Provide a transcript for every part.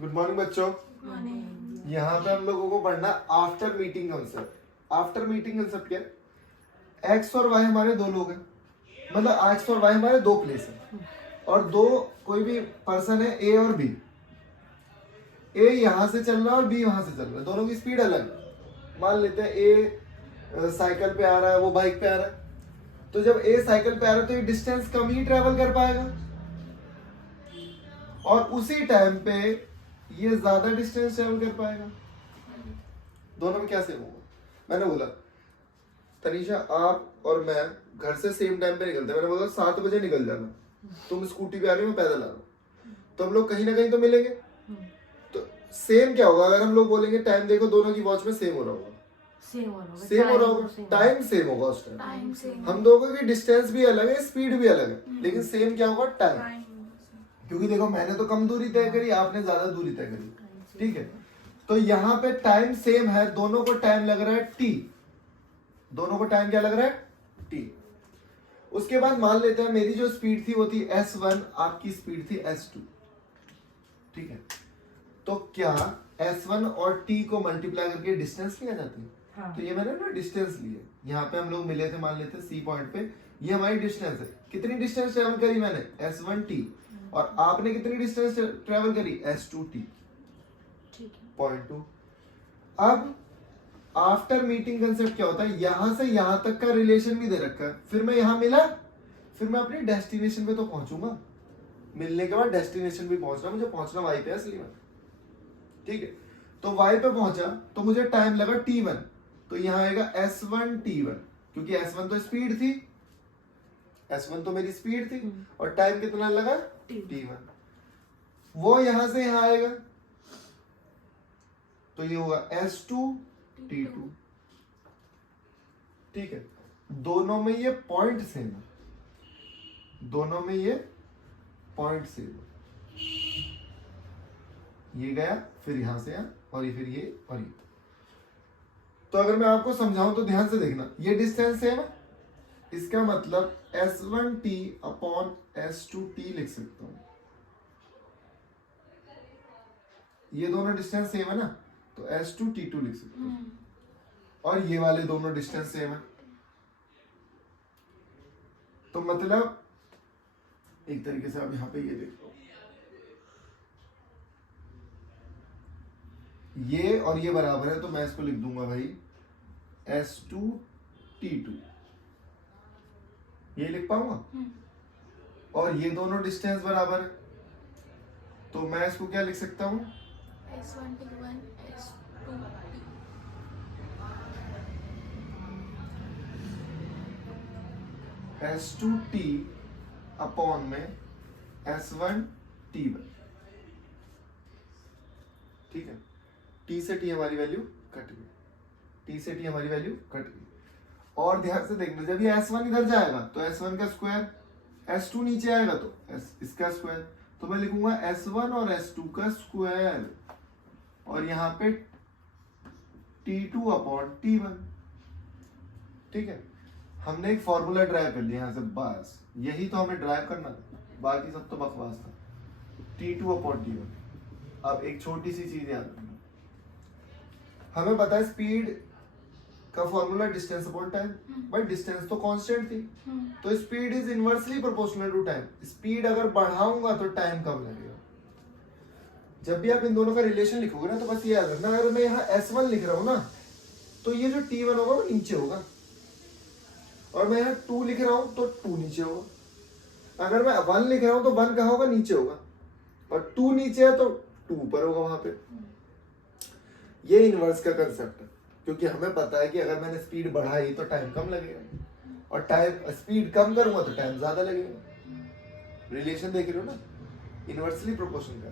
Good morning बच्चों। Morning. यहाँ पे हम लोगों को पढ़ना after meeting concept. After meeting concept क्या है? एक्स और वाई हमारे दो लोग हैं, मतलब एक्स और वाई हमारे दो प्लेस है और दो कोई भी पर्सन है ए और बी। ए यहाँ से चल रहा है और बी वहां से चल रहा है, दोनों की स्पीड अलग है। मान लेते हैं ए साइकिल पे आ रहा है, वो बाइक पे आ रहा है। तो जब ए साइकिल पे आ रहा है तो ये डिस्टेंस कम ही ट्रेवल कर पाएगा और उसी टाइम पे ये ज्यादा डिस्टेंस ट्रेवल कर पाएगा। दोनों में क्या सेम होगा? मैंने बोला तनीषा आप और मैं घर से सेम टाइम पे निकलते हैं। मैंने बोला 7 बजे निकल जाना, तुम स्कूटी पे आ रही हो, मैं पैदल आ रहा हूँ, तो हम लोग कहीं ना कहीं तो मिलेंगे। तो सेम क्या होगा अगर हम लोग बोलेंगे टाइम देखो दोनों की वॉच में सेम हो रहा होगा? सेम हो रहा होगा, टाइम सेम होगा उस टाइम। हम दोनों की डिस्टेंस भी अलग है, स्पीड भी अलग है, लेकिन सेम क्या होगा? टाइम। क्योंकि देखो मैंने तो कम दूरी तय करी, आपने ज्यादा दूरी तय करी, ठीक है। तो यहाँ पे टाइम सेम है, दोनों को टाइम लग रहा है टी। दोनों को टाइम क्या लग रहा है? टी। उसके बाद मान लेते हैं मेरी जो स्पीड थी वो थी S1, आपकी स्पीड थी S2, ठीक है। तो क्या S1 और T को मल्टीप्लाई करके डिस्टेंस लिया जाती है? हाँ। तो ये मैंने ना डिस्टेंस लिए, यहाँ पे हम लोग मिले थे, मान लेते हैं C पॉइंट पे, ये हमारी डिस्टेंस है। कितनी डिस्टेंस ट्रेवल करी मैंने? S1T। और आपने कितनी डिस्टेंस ट्रेवल करी? S2T, ठीक है, 0.2। अब आफ्टर मीटिंग कंसेप्ट क्या होता है? यहां से यहां तक का रिलेशन भी दे रखा है, फिर मैं यहां मिला, फिर मैं अपनी डेस्टिनेशन पे तो पहुंचूंगा। मिलने के बाद डेस्टिनेशन भी पहुंचना, मुझे पहुंचना वाई पे है इसलिए, ठीक है। तो वाई पे पहुंचा तो मुझे टाइम लगा T1, तो यहां आएगा S1T1, क्योंकि S1 तो स्पीड थी, S1 तो मेरी स्पीड थी, और टाइम कितना लगा? T1। वो यहां से यहां आएगा तो ये होगा S2T2, ठीक है। दोनों में ये पॉइंट सेम है, दोनों में ये पॉइंट सेम है। ये गया, फिर यहां से यहां, और ये फिर ये और ये। तो अगर मैं आपको समझाऊं तो ध्यान से देखना, ये डिस्टेंस सेम है, इसका मतलब S1T अपॉन S2T लिख सकता हूं। ये दोनों डिस्टेंस सेम है ना, तो S2T2 लिख सकता हूं। और ये वाले दोनों डिस्टेंस सेम है, तो मतलब एक तरीके से आप यहां पे ये देख लो, ये और ये बराबर है, तो मैं इसको लिख दूंगा भाई S2T2, ये लिख पाऊंगा। और ये दोनों डिस्टेंस बराबर है, तो मैं इसको क्या लिख सकता हूं? S1T1 S2T। S2T अपॉन में S1T1, ठीक है। T से T हमारी वैल्यू कट गई, T से T हमारी वैल्यू कट गई। और ध्यान से देखना, जब ये S1 इधर जाएगा तो S1 का स्क्वायर, S2 नीचे आएगा तो इसका स्क्वायर, तो मैं लिखूंगा S1 और S2 का स्क्वायर, और यहाँ पे T2 अपॉन T1, ठीक है। हमने एक फॉर्मूला ड्राइव कर लिया यहाँ से, बस यही तो हमें ड्राइव करना था, बाकी सब तो बकवास था। T2 upon T1। अब एक छोटी सी चीज याद रखना, हमें पता है स्पीड का formula distance upon time, but distance तो कांस्टेंट थी, तो speed is inversely proportional to time. Speed अगर बढ़ाऊंगा तो टाइम कम लगेगा। जब भी आप इन दोनों का रिलेशन लिखोगे ना, तो बस ये याद रखना, अगर मैं यहाँ S1 लिख रहा हूं ना, तो ये जो T1 होगा वो नीचे होगा, और मैं यहाँ 2 लिख रहा हूं तो 2 नीचे होगा। अगर मैं 1 लिख रहा हूं तो 1 कहाँ होगा? नीचे होगा, और 2 नीचे है तो 2 ऊपर होगा वहां पे। ये इनवर्स का कंसेप्ट है, क्योंकि हमें पता है कि अगर मैंने स्पीड बढ़ाई तो टाइम कम लगेगा, और टाइम स्पीड कम करूंगा तो टाइम ज्यादा लगेगा। रिलेशन देख रहे हो ना, इनवर्सली प्रोपोर्शनल का।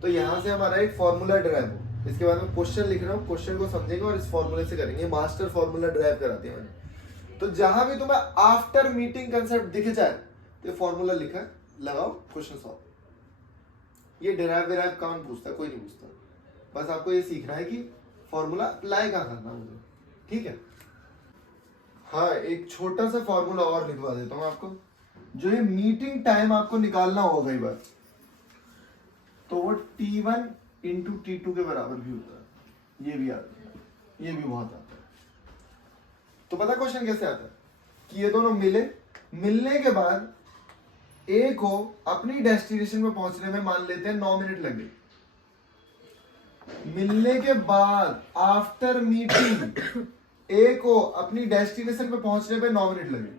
तो यहां से हमारा एक फॉर्मूला ड्राइव हो, इसके बाद में क्वेश्चन लिख रहा हूँ, क्वेश्चन को समझेंगे और इस फॉर्मूले से करेंगे। मास्टर फॉर्मूला ड्राइव कराते हैं मैंने। तो जहां भी तुम्हें आफ्टर मीटिंग कंसेप्ट दिख जाए तो फॉर्मूला लिखा लगाओ, क्वेश्चन सॉल्व। ये डिराइव विराइव कौन पूछता है? कोई नहीं पूछता, बस आपको ये सीखना है कि फॉर्मूला अप्लाई कहाँ करना मुझे, ठीक है। हाँ, एक छोटा सा फॉर्मूला और लिखवा देता हूँ आपको, जो ये मीटिंग टाइम आपको निकालना होगा कई बार, तो वो T1 इंटू T2 के बराबर भी होता है। ये भी आता है, ये भी बहुत आता है। तो पता क्वेश्चन कैसे आता है कि ये दोनों मिलने के बाद ए को अपनी डेस्टिनेशन में पहुंचने में मान लेते हैं 9 मिनट लगे। मिलने के बाद आफ्टर मीटिंग ए को अपनी डेस्टिनेशन पे पहुंचने पे 9 मिनट लगे,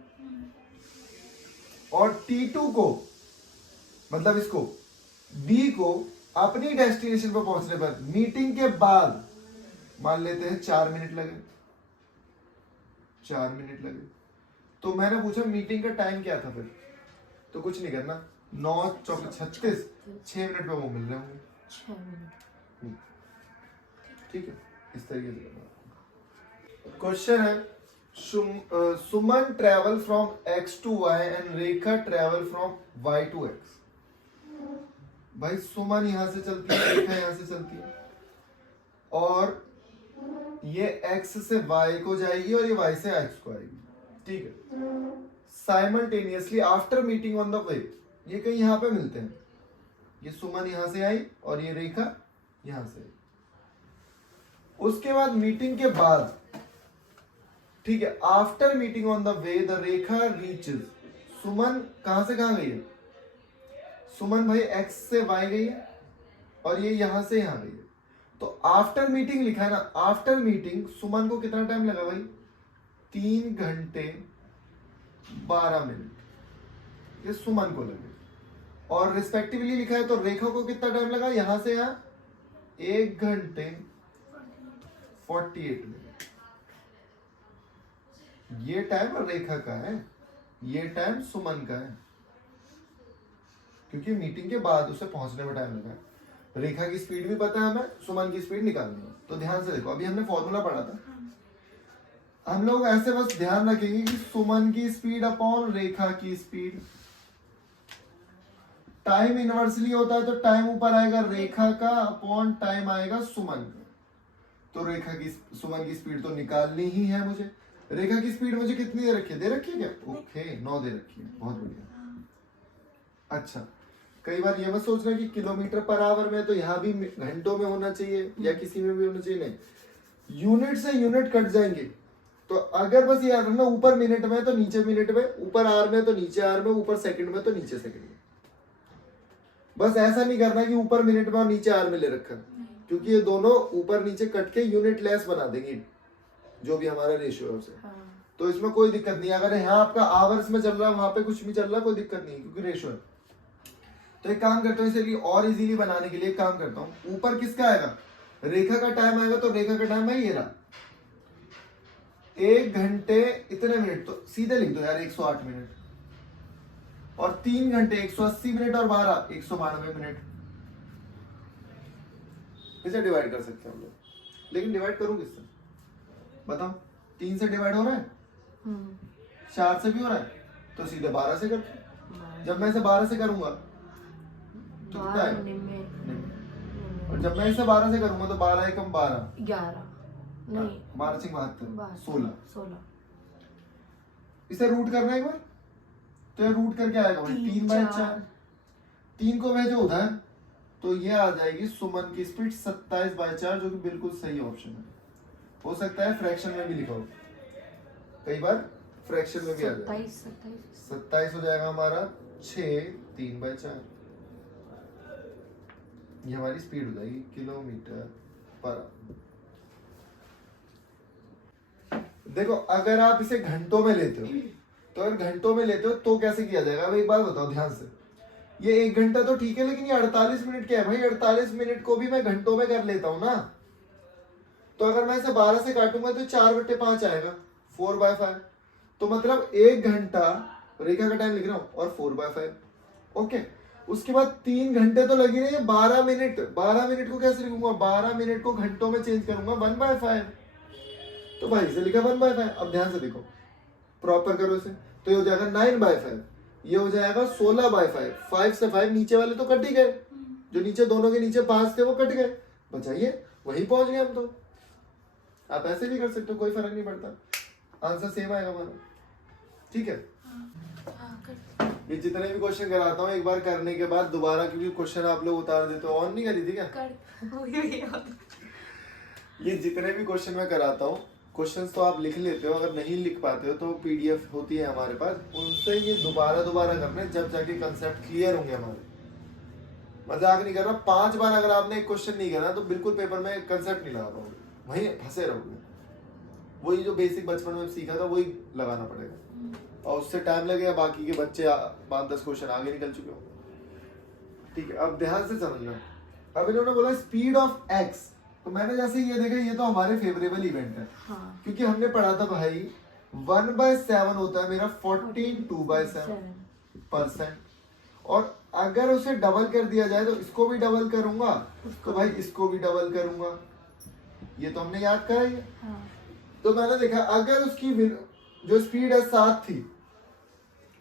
और T2 को मतलब इसको बी को अपनी डेस्टिनेशन पे पहुंचने पर मीटिंग के बाद मान लेते हैं 4 मिनट लगे। 4 मिनट लगे। तो मैंने पूछा मीटिंग का टाइम क्या था फिर, तो कुछ नहीं करना, 9 चौक 36, 6 मिनट में वो मिल रहे होंगे। 6 मिनट। ठीक है, इस तरीके से करना। क्वेश्चन है Suman travel from X to Y and Rekha travel from Y to X। भाई सुमन यहां से चलती है, रेखा यहां से चलती है, और ये X से Y को जाएगी और ये Y से X को आएगी। ठीक है, simultaneously after meeting on the वे, ये कहीं यहां पे मिलते हैं। ये सुमन यहां से आई और ये रेखा यहां से आई। उसके बाद मीटिंग के बाद, ठीक है, after meeting on the way the Rekha reaches. Suman कहां से कहां गई है? सुमन भाई X से Y गई है और ये यहां से यहां गई है। तो आफ्टर मीटिंग लिखा है ना, आफ्टर मीटिंग सुमन को कितना टाइम लगा भाई? 3 घंटे 12 मिनट ये सुमन को लगे, और रिस्पेक्टिवली लिखा है तो रेखा को कितना टाइम लगा यहां से यहां? 1 घंटे 48 मिनट। ये टाइम रेखा का है, ये टाइम सुमन का है, क्योंकि मीटिंग के बाद उसे पहुंचने में टाइम लगा है। रेखा की स्पीड भी पता है हमें, सुमन की स्पीड निकालनी है। तो ध्यान से देखो, अभी हमने फॉर्मूला पढ़ा था, हम लोग ऐसे बस ध्यान रखेंगे कि सुमन की स्पीड अपॉन रेखा की स्पीड। टाइम इनवर्सली होता है तो टाइम ऊपर आएगा रेखा का अपॉन टाइम आएगा सुमन का। तो रेखा की सुमन की स्पीड तो निकालनी ही है मुझे। रेखा की स्पीड मुझे कितनी दे रखी है? दे रखी है क्या? ओके, 9 दे रखी है, बहुत बढ़िया। अच्छा, कई बार ये मत सोचना कि किलोमीटर पर आवर में, तो यहाँ भी घंटों में होना चाहिए या किसी में भी होना चाहिए, नहीं, यूनिट से यूनिट कट जाएंगे। तो अगर बस याद रखना, ऊपर मिनट में तो नीचे मिनट में, ऊपर आर में तो नीचे आर में, ऊपर सेकंड में तो नीचे सेकंड में। बस ऐसा नहीं करना कि ऊपर मिनट में और नीचे आर में ले रखा, क्योंकि ये दोनों ऊपर नीचे कट के यूनिट लेस बना देंगे जो भी हमारा रेशियो है उसे। तो इसमें कोई दिक्कत नहीं, अगर यहाँ आपका आवर्स में चल रहा है, वहां पे कुछ भी चल रहा है, कोई दिक्कत नहीं, क्योंकि रेशियो है। तो एक काम करता हूँ, इसे और इजीली बनाने के लिए एक काम करता हूँ, ऊपर किसका आएगा? रेखा का टाइम आएगा, तो रेखा का टाइम है ये रहा 1 घंटे इतने मिनट, तो सीधे लिख दो यार 108 मिनट, और 3 घंटे 180 मिनट, और 12 192 मिनट। इसे डिवाइड कर सकते हैं हम लोग, लेकिन डिवाइड करूं किससे बताओ? 3 से डिवाइड हो रहा है, 4 से भी हो रहा है, तो सीधे 12 से कर। जब मैं इसे 12 से करूंगा तो कितना है? और जब मैं इसे 12 से करूंगा तो 12 एकम 12, 11 नहीं, 12 से 72, 16। 16। इसे रूट करना है एक बार, तो ये रूट करके आएगा भाई 3/4। 3 को भेजो उधर, तो ये आ जाएगी सुमन की स्पीड 27/4, जो कि बिल्कुल सही ऑप्शन है। हो सकता है फ्रैक्शन में भी लिखा हो, कई बार फ्रैक्शन में भी आ जाएगा। 27 हो जाएगा हमारा 6 3/4। ये हमारी स्पीड हो जाएगी किलोमीटर पर आवर। देखो, अगर आप इसे घंटों में लेते हो, तो अगर घंटों में लेते हो तो कैसे किया जाएगा? अब एक बात बताओ ध्यान से, ये 1 घंटा तो ठीक है, लेकिन ये 48 मिनट क्या है भाई? 48 मिनट को भी मैं घंटों में कर लेता हूं ना। तो अगर मैं इसे 12 से काटूंगा तो 4/5 आएगा, 4/5। तो मतलब 1 घंटा, रेखा का टाइम लिख रहा हूं, और 4/5। ओके, उसके बाद 3 घंटे तो लगी रही है, 12 मिनट। 12 मिनट को कैसे लिखूंगा? 12 मिनट को घंटों में चेंज करूंगा, 1/5। तो भाई इसे लिखा 1/5। अब ध्यान से देखो, प्रॉपर करो इसे, तो ये हो जाएगा 9/5, ये हो जाएगा 16/5। 5 से 5 नीचे वाले तो कट ही गए, जो नीचे दोनों के नीचे 5 थे वो कट गए, बचाइए वहीं पहुंच गए हम। तो आप ऐसे भी कर सकते हो, कोई फर्क नहीं पड़ता, आंसर सेम आएगा हमारा। ठीक है, हाँ, कर ये जितने भी क्वेश्चन कराता हूँ एक बार करने के बाद दोबारा, क्योंकि क्वेश्चन आप लोग उतार देते हो, ऑन नहीं करी थी क्या? ये जितने भी क्वेश्चन मैं कराता हूँ, क्वेश्चंस तो आप लिख लेते हो, अगर नहीं लिख पाते हो तो पीडीएफ होती है हमारे पास, उनसे ये दोबारा करने, जब जाके कंसेप्ट क्लियर होंगे हमारे। मजाक नहीं कर रहा, 5 बार अगर आपने एक क्वेश्चन नहीं करा तो बिल्कुल पेपर में कंसेप्ट नहीं लगा पाओगे, वहीं फंसे रहोगे। वही जो बेसिक बचपन में सीखा था वही लगाना पड़ेगा, और उससे टाइम लगेगा, बाकी के बच्चे 5-10 क्वेश्चन आगे निकल चुके हो। ठीक है, अब ध्यान से समझना। अब इन्होंने बोला स्पीड ऑफ एक्स, तो मैंने जैसे ये देखा, ये तो हमारे फेवरेबल इवेंट है, हाँ। क्योंकि हमने पढ़ा था भाई 1/7 होता है मेरा 14 2/7%, और अगर उसे डबल कर दिया जाए तो इसको भी डबल करूंगा, तो भाई इसको भी डबल करूंगा, ये तो हमने याद करा ही है। हाँ। तो मैंने देखा अगर उसकी जो स्पीड है 7 थी,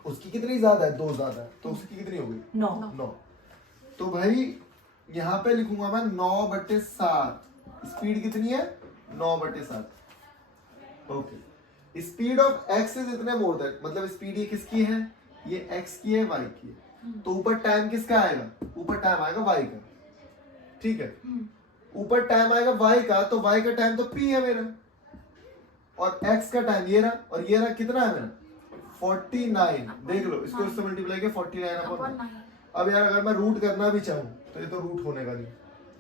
उसकी कितनी ज्यादा है? 2 ज्यादा है, तो उसकी कितनी हो गई? 9। तो भाई यहाँ पे लिखूंगा मैं 9/7, स्पीड कितनी है? 9/7। Okay, speed of x is इतने मोर देन, मतलब स्पीड ये किसकी है? ये एक्स की है, वाई की है, तो ऊपर टाइम किसका आएगा? ऊपर टाइम आएगा वाई का, ठीक है। ऊपर टाइम आएगा वाई का, तो वाई का टाइम तो पी है मेरा, और एक्स का टाइम ये रहा, और ये रहा कितना है मेरा? 49। देख लो, इसको इससे मल्टीप्लाई किया 49/9। अब यार अगर मैं रूट करना भी चाहूँ तो ये तो रूट होने का नहीं,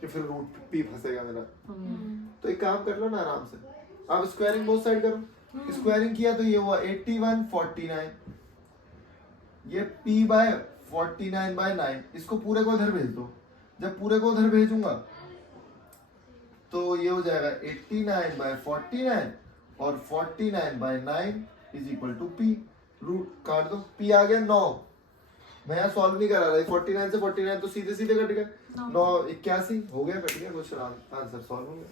कि फिर रूट पी फंसेगा मेरा। तो एक काम कर लो ना आराम से, अब स्क्वायरिंग बोथ साइड करो। स्क्वायरिंग किया तो ये हुआ 81 49, ये p बाय 49/9, इसको पूरे को इधर भेज दो। जब पूरे को उधर भेजूंगा तो ये हो जाएगा 89/49, और 49/9 is equal to p। Root काट दो, p आ गया 9। मैं यहाँ सॉल्व नहीं करा रहा, 49 से 49 तो सीधे सीधे कट गए, 9 81 हो गया, कट गया, क्वेश्चन आंसर सॉल्व हो गया।